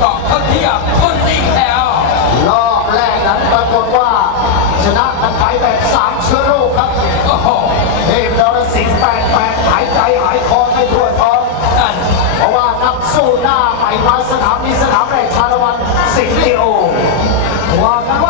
เกาะเเทียบคนดีแถวรอบแรกนั้นปรากฏว่า ชนะกันไปแบบสามเชื้อโรคครับโอ้โหเทพนรสิงห์แปดแปดหายใจหายคอไม่ทั่วท้องนั่นเพราะว่านักสู้หน้าใหม่มาสนามนี้สนามแรกชาละวันสิงห์ลีโอว่ากันว่า